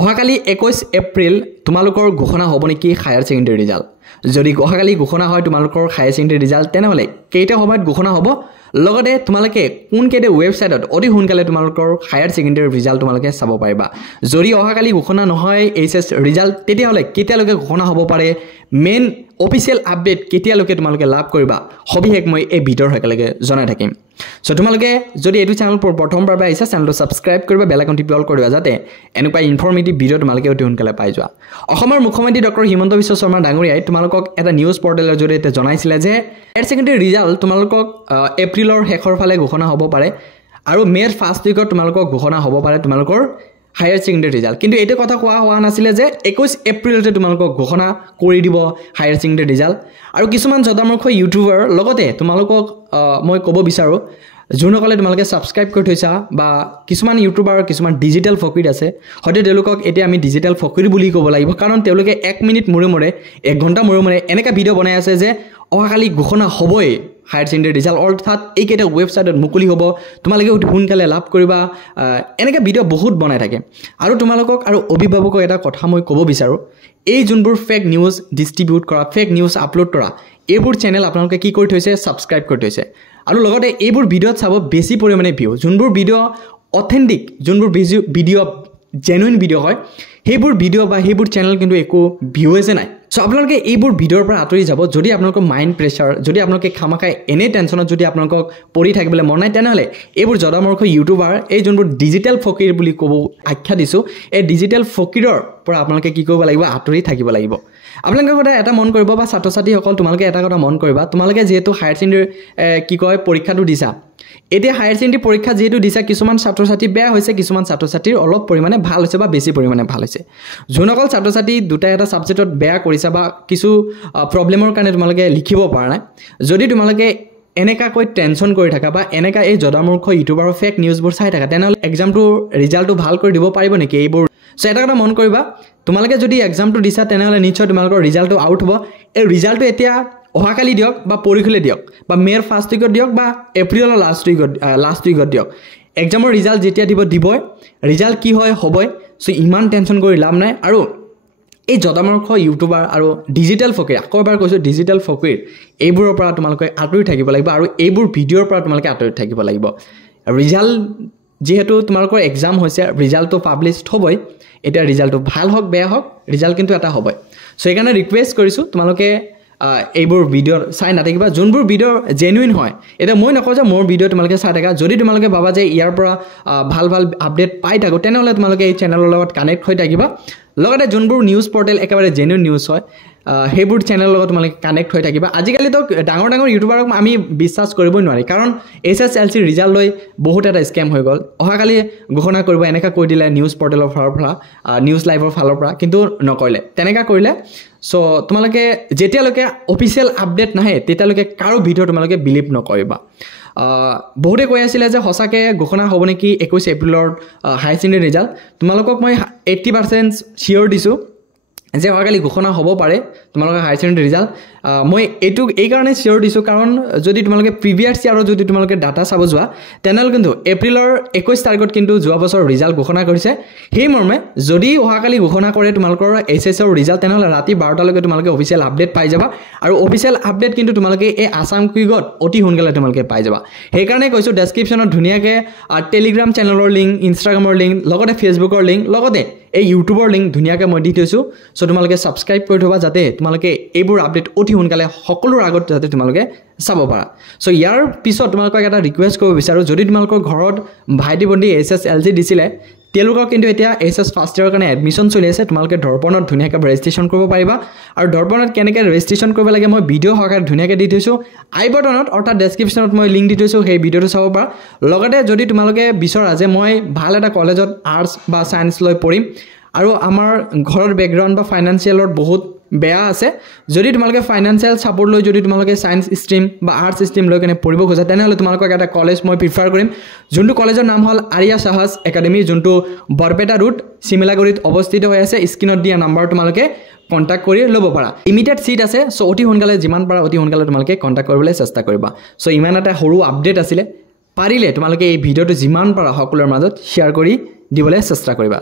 অহাকালি 21 এপ্ৰিল তোমালোকৰ ঘোষণা হ'ব নেকি হায়াৰ সেকেন্ডাৰী ৰিজাল্ট যদি অহাকালি ঘোষণা হয় তোমালোকৰ হায়াৰ সেকেন্ডাৰী ৰিজাল্ট তেনেহলে কেইটা সময়ত ঘোষণা হ'ব লগতে তোমালোকে কোন কেইটা ওয়েবসাইটত অতি সোনকালে তোমালোকৰ হায়াৰ সেকেন্ডাৰী ৰিজাল্ট তোমালোকে চাব পাৰিবা যদি অহাকালি ঘোষণা নহয় এইচএস ৰিজাল্ট তেতিয়াহলে কেতিয়ালৈকে ঘোষণা হ'ব পাৰে মেইন অফিচিয়েল আপডেট কেতিয়ালৈকে তোমালোকে লাভ কৰিবা সবিশেষ মই এই ভিডিঅ'ৰ একেলগে জনাই থাকিম সো তোমালোকে যদি এইটো চেনেল প্ৰথমবাৰ আহিছা চেনেলটো সাবস্ক্ৰাইব কৰিবা বেল আইকনটি অল কৰিবা যাতে এনেকুৱা ইনফৰমেটিভ ভিডিঅ' তোমালোকে অতি সোনকালে পাই যোৱা অসমৰ মুখ্যমন্ত্ৰী ডক্টৰ হিমন্ত বিশ্ব শৰ্মা ডাঙৰীয়াই তোমালোকক এটা নিউজ পৰ্টেলৰ জৰিয়তে জনাইছিলে যে হায়াৰ সেকেন্ডাৰী ৰিজাল্ট তোমালোকক এপ্ৰিলৰ শেষৰ ফালে ঘোষণা হ'ব পাৰে আৰু মেৰ ফাৰ্ষ্ট উইকত তোমালোকক ঘোষণা হ'ব পাৰে তোমালোকৰ হায়াৰ সেকেন্ডাৰী ৰিজাল্ট কিন্তু এইটো কথা কোৱা হোৱা নাছিলে যে 21 এপ্ৰিলতে তোমালোকক ঘোষণা কৰি দিব হায়াৰ সেকেন্ডাৰী ৰিজাল্ট আৰু কিছুমান জদামূৰ্খ ইউটিউবাৰ লগতে তোমালোকক মই ক'ব বিচাৰো যোনসকলে তোমালোকে সাবস্ক্ৰাইব কৰি থৈছা বা কিছুমান ইউটিউবাৰ কিছুমান ডিজিটেল ফকিৰ আছে হয়তো তেওঁলোকক এতিয়া আমি ডিজিটেল ফকিৰ বুলি ক'ব লাগিব কাৰণ তেওঁলোকে 1 মিনিট মূৰে মূৰে 1 ঘণ্টা মূৰে মূৰে এনেকা ভিডিঅ' বনাই আছে যে অহাকালি ঘোষণা হ'বই হায়াৰ সেকেন্ডাৰী ৰিজাল্ট অৰ্থাৎ এইকেইটা ৱেবছাইটত মুকলি হ'ব তোমালোকে অতি সোনকালে লাভ কৰিবা এনেকা ভিডিঅ' বহুত বনাই থাকে আৰু তোমালোকক আৰু অভিভাৱকক এটা কথা মই ক'ব বিচাৰো এই যোনবোৰ ফেক নিউজ ডিস্ট্ৰিবিউট কৰা ফেক নিউজ আপলোড কৰা এইবোৰ চেনেল আপোনালোকে কি কৰি থৈছে সাবস্ক্ৰাইব কৰি থৈছে আৰু লগতে এইবোৰ ভিডিঅ'ত চাব বেছি পৰিমাণে ভিউ যোনবোৰ ভিডিঅ' অথেন্টিক যোনবোৰ ভিডিঅ' জেনুইন ভিডিঅ' হয় সেইবোৰ ভিডিঅ' বা সেইবোৰ চেনেল কিন্তু একো ভিউৱেছে নাই সো আপোনালোকে এইবোৰ ভিডিঅ'ৰ পৰা আঁতৰি যাব যদি আপোনালোকৰ মাইণ্ড প্ৰেছাৰ যদি আপোনালোকে খামাখাই এনে টেনচনত যদি আপোনালোকক পৰি থাকিবলৈ মন নাই তেনেহ'লে এইবোৰ জদামূৰ্খ ইউটিউবাৰ এই যোনবোৰ ডিজিটেল ফকিৰ বুলি ক'ব আখ্যা দিছোঁ এই ডিজিটেল ফকিৰৰ পৰা আপোনালোকে কি কৰিব লাগিব আঁতৰি থাকিব লাগিব আপোনালোকে কথা এটা মন কৰিব বা ছাত্ৰ ছাত্ৰীসকল তোমালোকে এটা কথা মন কৰিবা তোমালোকে যেহেতু হায়াৰ সেকেন্ডাৰী কি কয় পৰীক্ষাটো দিছা এতিয়া হায়াৰ সেকেন্ডাৰী পৰীক্ষা যেহেতু দিছা কিছুমান ছাত্ৰ ছাত্ৰী বেয়া হৈছে কিছুমান ছাত্ৰ ছাত্ৰীৰ অলপ পৰিমাণে ভাল হৈছে বা বেছি পৰিমাণে ভাল হৈছে যোনসকল ছাত্ৰ ছাত্ৰী দুটা এটা সাবজেক্টত বেয়া কৰিছা বা কিছু প্ৰবলেমৰ কাৰণে তোমালোকে লিখিব পৰা নাই যদি তোমালোকে এনেকাকৈ টেনচন কৰি থাকা বা এনেকা এই জদামূৰ্খ ইউটিউবাৰৰ ফেক নিউজবোৰ চাই থাকা তেনেহ'লে এক্সামটো ৰিজাল্টটো ভাল কৰি দিব পাৰিব নেকি এইবোৰ সো এটা কথা মন কৰিবা তোমালোকে যদি এক্সামটো দিছা তেনেহ'লে নিশ্চয় তোমালোকৰ ৰিজাল্টটো আউট হ'ব এই ৰিজাল্টটো এতিয়া অহাকালি দিয়ক বা পৰহিলৈ দিয়ক বা মেৰ ফাৰ্ষ্ট উইকত দিয়ক বা এপ্ৰিলৰ লাষ্ট উইকত দিয়ক এক্সামৰ ৰিজাল্ট যেতিয়া দিবই ৰিজাল্ট কি হয় হ'বই সো ইমান টেনচন কৰি লাভ নাই আৰু এই জদামূৰ্খ ইউটিউবাৰ আৰু ডিজিটেল ফকিৰ আকৌ এবাৰ কৈছোঁ ডিজিটেল ফকিৰ এইবোৰৰ পৰা তোমালোকে আঁতৰি থাকিব লাগিব আৰু এইবোৰ ভিডিঅ'ৰ পৰা তোমালোকে আঁতৰি থাকিব লাগিব ৰিজাল্ট যেহেতু তোমালোকৰ এক্সাম হৈছে ৰিজাল্টটো পাব্লিছড হ'বই এতিয়া ৰিজাল্টটো ভাল হওক বেয়া হওক ৰিজাল্ট কিন্তু এটা হ'বই সো সেইকাৰণে ৰিকুৱেষ্ট কৰিছোঁ তোমালোকে এইবোৰ ভিডিঅ' চাই নাথাকিবা যোনবোৰ ভিডিঅ' জেনুইন হয় এতিয়া মই নকওঁ যে মোৰ ভিডিঅ' তোমালোকে চাই থাকা যদি তোমালোকে ভাবা যে ইয়াৰ পৰা ভাল ভাল আপডেট পাই থাকোঁ তেনেহ'লে তোমালোকে এই চেনেলৰ লগত কানেক্ট হৈ থাকিবা লগতে যোনবোৰ নিউজ পৰ্টেল একেবাৰে জেনুইন নিউজ হয় সেইবোৰ চেনেলৰ লগত তোমালোকে কানেক্ট হৈ থাকিবা আজিকালিতো ডাঙৰ ডাঙৰ ইউটিউবাৰক আমি বিশ্বাস কৰিবই নোৱাৰি কাৰণ SSLC ৰিজাল্ট লৈ বহুত এটা স্কেম হৈ গ'ল অহাকালি ঘোষণা কৰিব এনেকা কৈ দিলে নিউজ পৰ্টেলৰ ফালৰ পৰা নিউজ লাইভৰ ফালৰ পৰা কিন্তু নকৰিলে তেনেকা কৰিলে সো তোমালোকে যেতিয়ালৈকে অফিচিয়েল আপডেট নাহে তেতিয়ালৈকে কাৰো ভিডিঅ' তোমালোকে বিলিভ নকৰিবা বহুতে কৈ আছিলে যে সঁচাকৈ ঘোষণা হ'ব নেকি 21 এপ্ৰিলৰ হায়াৰ সেকেন্ডাৰী ৰিজাল্ট তোমালোকক মই 80% চিয়'ৰ দিছোঁ যে অহাকালি ঘোষণা হ'ব পাৰে তোমালোকৰ হায়াৰ সেকেন্ডাৰী ৰিজাল্ট মই এইটো এই কাৰণে চিয়'ৰ দিছোঁ কাৰণ যদি তোমালোকে প্ৰিভিয়াছ ইয়াৰৰ যদি তোমালোকে ডাটা চাব যোৱা তেনেহ'লে কিন্তু এপ্ৰিলৰ 21 তাৰিখত কিন্তু যোৱা বছৰ ৰিজাল্ট ঘোষণা কৰিছে সেই মৰ্মে যদি অহাকালি ঘোষণা কৰে তোমালোকৰ SSৰ ৰিজাল্ট তেনেহ'লে ৰাতি 12টালৈকে তোমালোকে অফিচিয়েল আপডেট পাই যাবা আৰু অফিচিয়েল আপডেট কিন্তু তোমালোকে এই আছাম কুইকত অতি সোনকালে তোমালোকে পাই যাবা সেইকাৰণে কৈছোঁ ডেছক্ৰিপশ্যনত ধুনীয়াকৈ টেলিগ্ৰাম চেনেলৰ লিংক ইনষ্টাগ্ৰামৰ লিংক লগতে ফেচবুকৰ লিংক লগতে এই ইউটিউবৰ লিংক ধুনীয়াকৈ মই দি থৈছোঁ সো তোমালোকে সাবস্ক্ৰাইব কৰি থবা যাতে তোমালোকে এইবোৰ আপডেট অতি সোনকালে সকলোৰ আগত যাতে তোমালোকে চাব পাৰা সো ইয়াৰ পিছত তোমালোকক এটা ৰিকুৱেষ্ট কৰিব বিচাৰোঁ যদি তোমালোকৰ ঘৰত ভাইটি ভণ্টি SSLC দিছিলে তেওঁলোকৰ কিন্তু এতিয়া SS ফাৰ্ষ্ট ইয়াৰৰ কাৰণে এডমিশ্যন চলি আছে তোমালোকে দৰ্পণত ধুনীয়াকৈ ৰেজিষ্ট্ৰেশ্যন কৰিব পাৰিবা আৰু দৰ্পণত কেনেকৈ ৰেজিষ্ট্ৰেশ্যন কৰিব লাগে মই ভিডিঅ' সহকাৰে ধুনীয়াকৈ দি থৈছোঁ আই বটনত অৰ্থাৎ ডেছক্ৰিপশ্যনত মই লিংক দি থৈছোঁ সেই ভিডিঅ'টো চাব পাৰা লগতে যদি তোমালোকে বিচৰা যে মই ভাল এটা কলেজত আৰ্টছ বা ছায়েন্স লৈ পঢ়িম আৰু আমাৰ ঘৰৰ বেকগ্ৰাউণ্ড বা ফাইনেন্সিয়েলত বহুত বেয়া আছে যদি তোমালোকে ফাইনেন্সিয়েল ছাপোৰ্ট লৈ যদি তোমালোকে ছায়েন্স ষ্ট্ৰীম বা আৰ্টছ ষ্ট্ৰীম লৈ কেনে পঢ়িব খোজা তেনেহ'লে তোমালোকক এটা কলেজ মই প্ৰিফাৰ কৰিম যোনটো কলেজৰ নাম হ'ল আৰিয়া সাহস একাডেমি যোনটো বৰপেটা ৰোড চিমিলাগুৰিত অৱস্থিত হৈ আছে স্ক্ৰীনত দিয়া নাম্বাৰ তোমালোকে কণ্টেক্ট কৰি ল'ব পাৰা লিমিটেড সিট আছে সো অতি সোনকালে যিমান পাৰা অতি সোনকালে তোমালোকে কণ্টেক্ট কৰিবলৈ চেষ্টা কৰিবা সো ইমান এটা সৰু আপডেট আছিলে পাৰিলে তোমালোকে এই ভিডিঅ'টো যিমান পাৰা সকলোৰে মাজত শ্বেয়াৰ কৰি দিবলৈ চেষ্টা কৰিবা